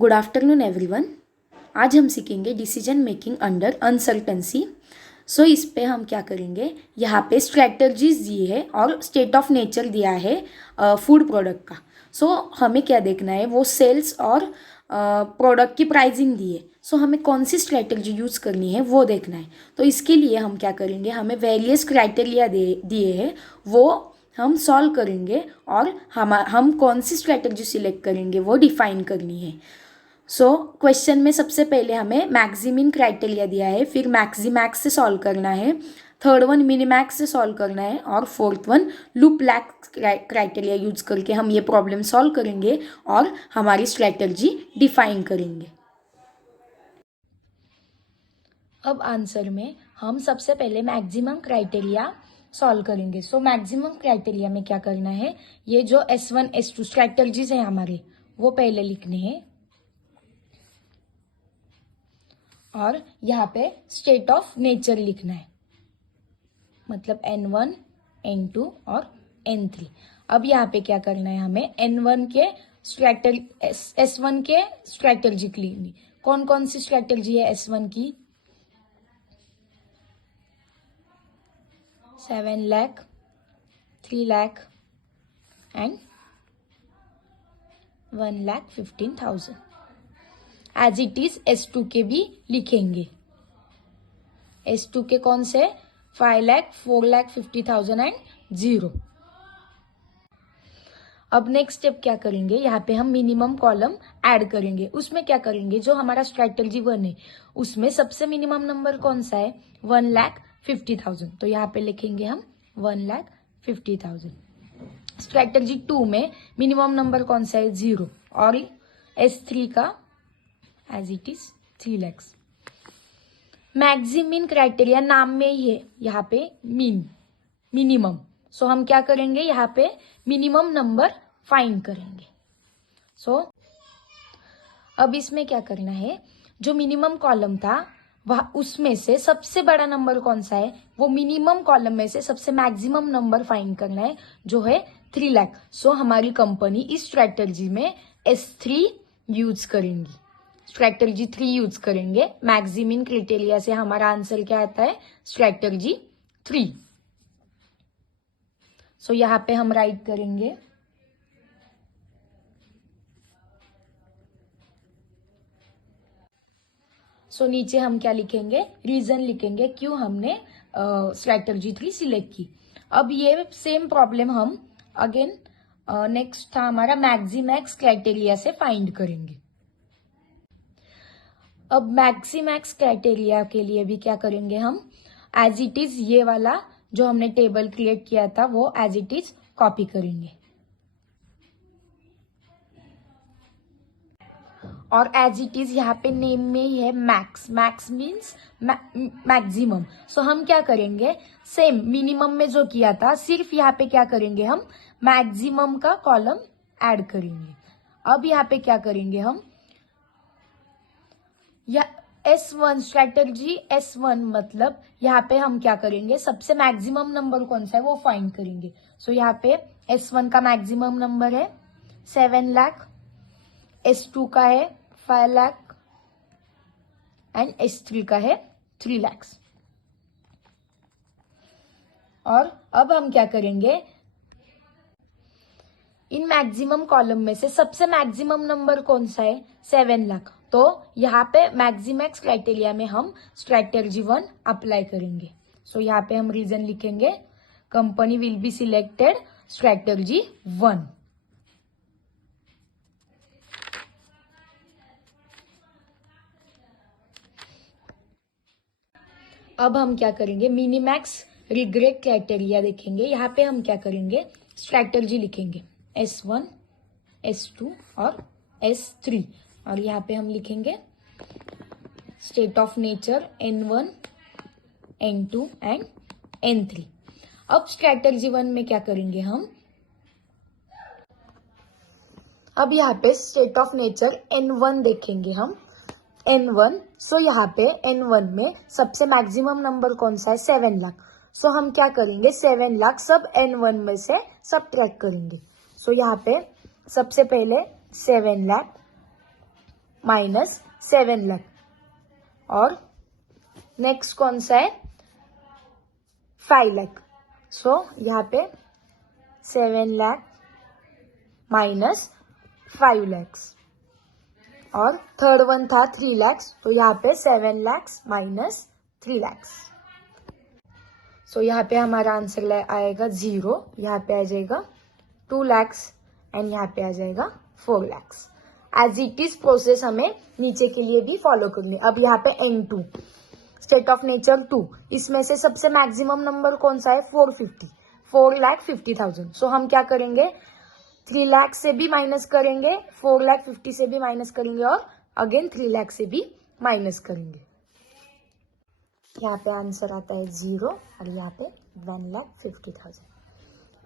Good afternoon everyone. आज हम सीखेंगे डिसीजन मेकिंग अंडर अनसर्टेंसी। सो इस पे हम क्या करेंगे, यहाँ पे स्ट्रैटेजीज दी है और स्टेट ऑफ नेचर दिया है फूड प्रोडक्ट का। सो हमें क्या देखना है, वो सेल्स और प्रोडक्ट की प्राइसिंग दी है। सो हमें कौन सी स्ट्रैटेजी यूज़ करनी है वो देखना है। तो इसके लिए हम क्या करेंगे, हमें वेरियस क्राइटेरिया दिए हैं, वो हम सॉल्व करेंगे और हम कौन सी स्ट्रैटेजी सिलेक्ट करेंगे वो डिफाइन करनी है। सो क्वेश्चन में सबसे पहले हमें मैक्सिमिन क्राइटेरिया दिया है, फिर मैक्सिमैक्स से सॉल्व करना है, थर्ड वन मिनिमैक्स से सॉल्व करना है और fourth one Laplace criteria use करके हम ये प्रॉब्लम सॉल्व करेंगे और हमारी स्ट्रैटेजी डिफाइन करेंगे। अब आंसर में हम सबसे पहले मैक्सिमम क्राइटेरिया सॉल्व करेंगे। सो मैक्सिमम क्राइटेरिया में क्या करना है, ये जो S1 S2 स्ट्रैटेजीज है हमारे, वो पहले लिखने हैं और यहाँ पे स्टेट ऑफ नेचर लिखना है, मतलब N1 N2 और N3। अब यहाँ पे क्या करना है, हमें N1 के S1 के स्ट्रैटेजी लिखनी। कौन कौन सी स्ट्रैटेजी है S1 की, 7 lakh, 3 lakh and 1,15,000। As it is S2 के भी लिखेंगे। S2 के कौन से, 5 लाख, 4,50,000 एंड 0। अब नेक्स्ट स्टेप क्या करेंगे, यहाँ पे हम मिनिमम कॉलम ऐड करेंगे। उसमें क्या करेंगे, जो हमारा स्ट्रैटेजी 1 है उसमें सबसे मिनिमम नंबर कौन सा है, 1,50,000। तो यहाँ पे लिखेंगे हम 1,50,000। स्ट्रैटेजी 2 में मिनिमम नंबर कौन सा है, 0, और S3 का as it is 3 lakh. Maximin criteria नाम में ही है, यहाँ पे मिनिमम। सो हम क्या करेंगे, यहाँ पे मिनिमम नंबर फाइंड करेंगे। सो अब इसमें क्या करना है, जो मिनिमम कॉलम था वह उसमें से सबसे बड़ा नंबर कौन सा है, वो मिनिमम कॉलम में से सबसे मैक्सिमम नंबर फाइंड करना है, जो है 3 लाख। सो हमारी कंपनी इस स्ट्रैटेजी में S3 यूज करेंगी, स्ट्रैटेजी 3 यूज करेंगे। मैक्सिमिन क्राइटेरिया से हमारा आंसर क्या आता है, स्ट्रैटेजी 3। सो यहाँ पे हम राइट करेंगे सो नीचे हम क्या लिखेंगे, रीजन लिखेंगे क्यों हमने स्ट्रैटेजी 3 सिलेक्ट की। अब ये सेम प्रॉब्लम हम अगेन नेक्स्ट था हमारा मैक्सिमैक्स क्राइटेरिया से फाइंड करेंगे। अब मैक्सिमैक्स क्राइटेरिया के लिए भी क्या करेंगे, हम एज इट इज ये वाला जो हमने टेबल क्रिएट किया था वो एज इट इज कॉपी करेंगे और एज इट इज यहाँ पे नेम में ही है मैक्स मीन्स मैक्सिमम। सो हम क्या करेंगे, सेम मिनिमम में जो किया था सिर्फ यहाँ पे क्या करेंगे, हम मैक्सिमम का कॉलम ऐड करेंगे। अब यहाँ पे क्या करेंगे हम, या S1 स्ट्रैटेजी S1 मतलब यहाँ पे हम क्या करेंगे, सबसे मैक्सिमम नंबर कौन सा है वो फाइंड करेंगे। सो यहाँ पे S1 का मैक्सिमम नंबर है 7 लाख, S2 का है 5 लाख एंड S3 का है 3 लाख। और अब हम क्या करेंगे, इन मैक्सिमम कॉलम में से सबसे मैक्सिमम नंबर कौन सा है, 7 लाख। तो यहाँ पे मैक्सिमैक्स क्राइटेरिया में हम स्ट्रैटेजी 1 अप्लाई करेंगे। सो यहाँ पे हम रीजन लिखेंगे, company will be selected strategy 1। अब हम क्या करेंगे, मिनिमैक्स रिग्रेट क्राइटेरिया देखेंगे। यहाँ पे हम क्या करेंगे, स्ट्रैटेजी लिखेंगे S1 S2 और S3 और यहाँ पे हम लिखेंगे state of nature N1 N2 and N3। अब स्ट्रैटेजी 1 में क्या करेंगे हम, अब यहाँ पे स्टेट ऑफ नेचर N1 देखेंगे हम, N1। सो यहाँ पे N1 में सबसे मैक्सिमम नंबर कौन सा है, 7 लाख। सो हम क्या करेंगे, 7 लाख सब N1 में से सब्ट्रैक्ट करेंगे। सो यहाँ पे सबसे पहले 7 लाख माइनस 7 लाख। और नेक्स्ट कौन सा है 5 लाख। सो यहाँ पे 7 लाख माइनस 5 लैक्स। और थर्ड वन था 3 लैक्स, तो यहाँ पे 7 लैक्स माइनस 3 लैक्स। सो यहाँ पे हमारा आंसर आएगा 0, यहाँ पे आ जाएगा 2 लैक्स एंड यहाँ पे आ जाएगा 4 lakhs. As it is process हमें नीचे के लिए भी फॉलो करनी। अब यहाँ पे N2 स्टेट ऑफ नेचर 2, इसमें से सबसे मैक्सिमम नंबर कौन सा है 450, 4,50,000। सो हम क्या करेंगे 3 लाख से भी माइनस करेंगे, 4,50,000 से भी माइनस करेंगे और अगेन 3 लाख से भी माइनस करेंगे। यहाँ पे आंसर आता है 0 और यहाँ पे 1,50,000।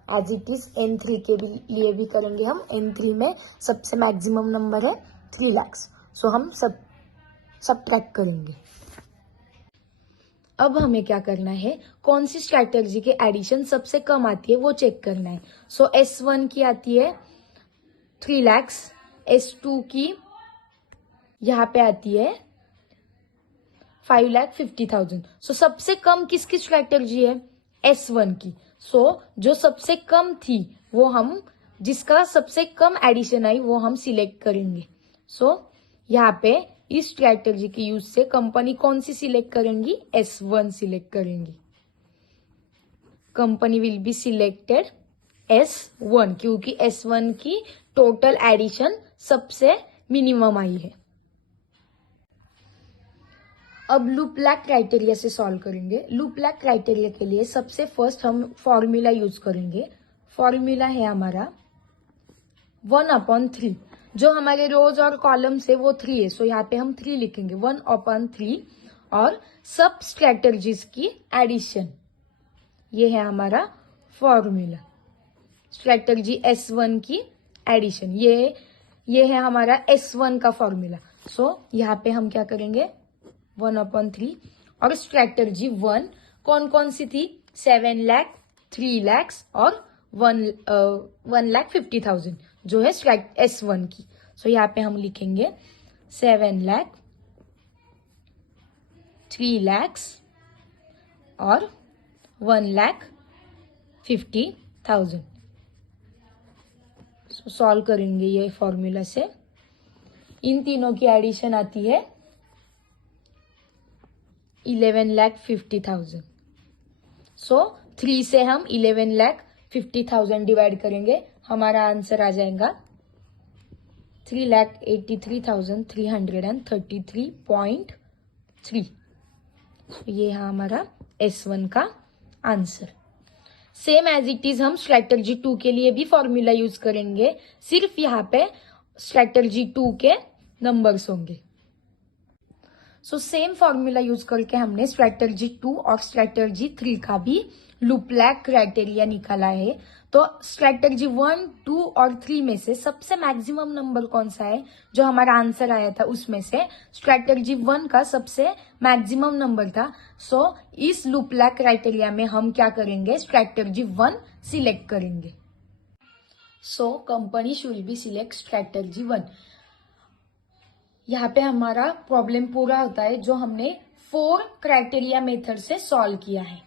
एज इट इज N3 के लिए भी करेंगे हम। N3 में सबसे मैक्सिमम नंबर है 3 लाख। सो हम सब ट्रैक करेंगे। अब हमें क्या करना है, कौन सी स्ट्रैटेजी के एडिशन सबसे कम आती है वो चेक करना है। सो S1 की आती है 3 लाख, S2 की यहाँ पे आती है 5,50,000। सो सबसे कम किसकी स्ट्रैटेजी है S1 की। सो जो सबसे कम थी वो हम, जिसका सबसे कम एडिशन आई वो हम सिलेक्ट करेंगे। सो यहाँ पे इस स्ट्रैटेजी के यूज से कंपनी कौन सी सिलेक्ट करेंगी S1 सिलेक्ट करेंगी। Company will be selected S1 क्योंकि S1 की टोटल एडिशन सबसे मिनिमम आई है। अब लूप-लैक क्राइटेरिया से सॉल्व करेंगे। लूप-लैक क्राइटेरिया के लिए सबसे फर्स्ट हम फॉर्मूला यूज करेंगे। फॉर्मूला है हमारा 1/3। जो हमारे रोज और कॉलम्स है वो 3 है, सो यहाँ पे हम 3 लिखेंगे 1/3 और सब स्ट्रैटेजीज की एडिशन। ये है हमारा फॉर्मूला, स्ट्रैटेजी S1 की एडिशन। ये है हमारा S1 का फॉर्मूला। सो यहाँ पे हम क्या करेंगे 1/3 और स्ट्रैटेजी 1 कौन कौन सी थी 7 लाख, 3 लाख और 1,50,000 जो है S1 की। सो यहाँ पे हम लिखेंगे 7 लाख, 3 लाख और 1,50,000। सॉल्व करेंगे ये फॉर्मूला से। इन तीनों की एडिशन आती है 11,50,000। सो 3 से हम 11,50,000 डिवाइड करेंगे, हमारा आंसर आ जाएगा 3,83,333.3। ये है हमारा S1 का answer. Same as it is हम स्ट्रैटेजी 2 के लिए भी फॉर्मूला यूज करेंगे, सिर्फ यहाँ पे स्ट्रैटेजी 2 के नंबर्स होंगे। सो सेम फॉर्मूला यूज करके हमने स्ट्रैटेजी 2 और स्ट्रैटेजी 3 का भी लूप-लैक क्राइटेरिया निकाला है। तो स्ट्रैटेजी 1, 2 और 3 में से सबसे मैक्सिमम नंबर कौन सा है, जो हमारा आंसर आया था उसमें से स्ट्रैटेजी 1 का सबसे मैक्सिमम नंबर था। सो इस लूप-लैक क्राइटेरिया में हम क्या करेंगे स्ट्रैटेजी 1 सिलेक्ट करेंगे। So company should be select strategy 1। यहाँ पे हमारा प्रॉब्लम पूरा होता है जो हमने 4 क्राइटेरिया मेथड से सॉल्व किया है।